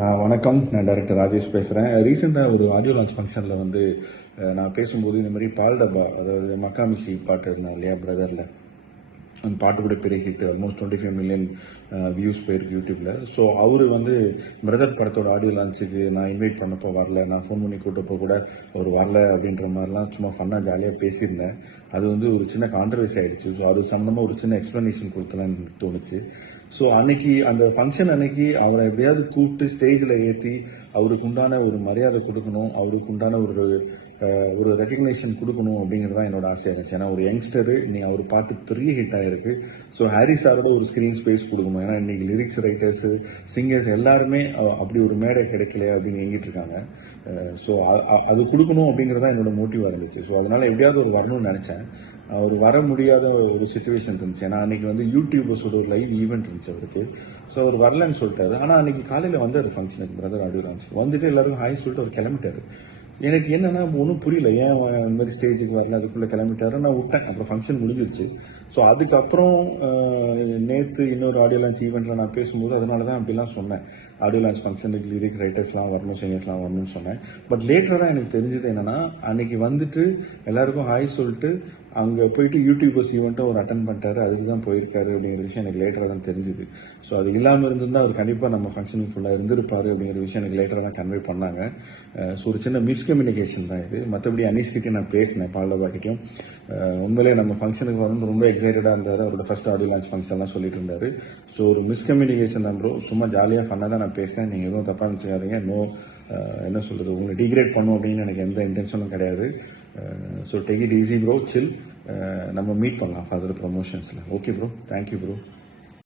வணக்கம். நான் டைரக்டர் ராஜேஷ் பேசுகிறேன். ரீசெண்டாக ஒரு ஆடியோ லான்ச் ஃபங்க்ஷனில் வந்து நான் பேசும்போது இந்த மாதிரி பால் டப்பா, அதாவது மக்காமிசி பாட்டு இருந்தேன் இல்லையா பிரதரில், அந்த பாட்டு கூட பெரிய ஹிட், ஆல்மோஸ்ட் 25 மில்லியன் வியூஸ் போயிருக்கு யூடியூப்பில். ஸோ அவர் வந்து பிரதர் படத்தோட ஆடியோ லான்ச்சுக்கு நான் இன்வைட் பண்ணப்போ வரல, நான் ஃபோன் பண்ணி கூட்டப்போ கூட அவர் வரல அப்படின்ற மாதிரிலாம் சும்மா ஃபன்னாக ஜாலியாக பேசியிருந்தேன். அது வந்து ஒரு சின்ன கான்ட்ரவர்சி ஆகிடுச்சு. ஸோ அது சம்மந்தமாக ஒரு சின்ன எக்ஸ்ப்ளனேஷன் கொடுத்தலான்னு எனக்கு தோணுச்சு. ஸோ அன்னைக்கு அந்த ஃபங்க்ஷன் அன்னைக்கு அவரை எப்படியாவது கூப்பிட்டு ஸ்டேஜில் ஏற்றி அவருக்கு உண்டான ஒரு மரியாதை கொடுக்கணும், அவருக்கு உண்டான ஒரு ரெக்கக்னேஷன் கொடுக்கணும் அப்படிங்கிறது தான் என்னோட ஆசையாக இருந்துச்சு. ஏன்னா ஒரு யங்ஸ்டரு, இன்னைக்கு அவர் பாட்டு பெரிய ஹிட் ஆகிருக்கு. ஸோ ஹாரி சாரோட ஒரு ஸ்க்ரீன் ஸ்பேஸ் கொடுக்கணும். ஏன்னா இன்னைக்கு லிரிக்ஸ் ரைட்டர்ஸு, சிங்கர்ஸ் எல்லாருமே அப்படி ஒரு மேடை கிடைக்கலையா அப்படின்னு எங்கிட்டு இருக்காங்க. ஸோ அது கொடுக்கணும் அப்படிங்கிறது தான் என்னோட மோட்டிவாக இருந்துச்சு. ஸோ அதனால எப்படியாவது ஒரு வரணும்னு நினச்சேன். அவர் வர முடியாத ஒரு சுச்சுவேஷன் இருந்துச்சு. ஏன்னா அன்னைக்கு வந்து யூடியூபர்ஸோட ஒரு லைவ் ஈவெண்ட் இருந்துச்சு அவருக்கு. ஸோ அவர் வரலன்னு சொல்லிட்டாரு. ஆனால் அன்னைக்கு காலையில் வந்தார் ஃபங்க்ஷனுக்கு, பிரதர் ஆடியோ லான்ச்சுக்கு வந்துட்டு எல்லாருக்கும் ஹாய் சொல்லிட்டு அவர் கிளம்பிட்டாரு. எனக்கு என்னன்னா ஒன்றும் புரியல, ஏன் இந்த மாதிரி ஸ்டேஜுக்கு வரல, அதுக்குள்ளே கிளம்பிட்டாரு. நான் விட்டேன், அப்புறம் ஃபங்க்ஷன் முடிஞ்சிருச்சு. ஸோ அதுக்கப்புறம் நேற்று இன்னொரு ஆடியோ லான்ச் ஈவெண்ட்டில் நான் பேசும்போது அதனால தான் அப்படிலாம் சொன்னேன். ஆடியோ லான்ச் ஃபங்க்ஷனுக்கு லிரிக் ரைட்டர்ஸ்லாம் வரணும், சிங்கர்ஸ்லாம் வரணும்னு சொன்னேன். பட் லேட்டராக தான் எனக்கு தெரிஞ்சது என்னன்னா, அன்னைக்கு வந்துட்டு எல்லாருக்கும் ஹாய் சொல்லிட்டு அங்கே போயிட்டு யூடியூபர்ஸ் ஈவெண்ட்டை அவர் அட்டன் பண்ணிட்டாரு, அதுக்கு தான் போயிருக்காரு அப்படிங்கிற விஷயம் எனக்கு லேட்டராக தான் தெரிஞ்சுது. ஸோ அது இல்லாமல் இருந்திருந்தால் அவர் கண்டிப்பாக நம்ம ஃபங்க்ஷனுக்கு ஃபுல்லாக இருந்திருப்பாரு அப்படிங்கிற விஷயம் எனக்கு லேட்டராக தான் கன்வே பண்ணாங்க. ஸோ ஒரு சின்ன மிஸ்கம்யூனிகேஷன் தான் இது. மற்றபடி அனீஷ்கிட்டையும் நான் பேசினேன், பால்டபாக்கிட்டையும். உண்மையிலே நம்ம ஃபங்க்ஷனுக்கு வரணும் ரொம்ப எக்ஸைட்டடாக இருந்தார். அவரோட ஃபர்ஸ்ட் ஆடியோ லான்ச் ஃபங்க்ஷன்லாம் சொல்லிட்டு இருந்தார். ஸோ ஒரு மிஸ்கம்யூனிகேஷன் தான் ப்ரோ. சும்மா ஜாலியாக ஃபன்னாக தான் நான் பேசினேன். நீங்கள் எதுவும் தப்பாக நினச்சிக்காதீங்க. என்ன சொல்கிறது, உங்களை டிகிரேட் பண்ணும் அப்படின்னு எனக்கு எந்த இன்டென்ஷனும் கிடையாது. So take it easy bro, சில். நம்ம மீட் பண்ணலாம் further ப்ரொமோஷன்ஸில். Okay bro, thank you bro.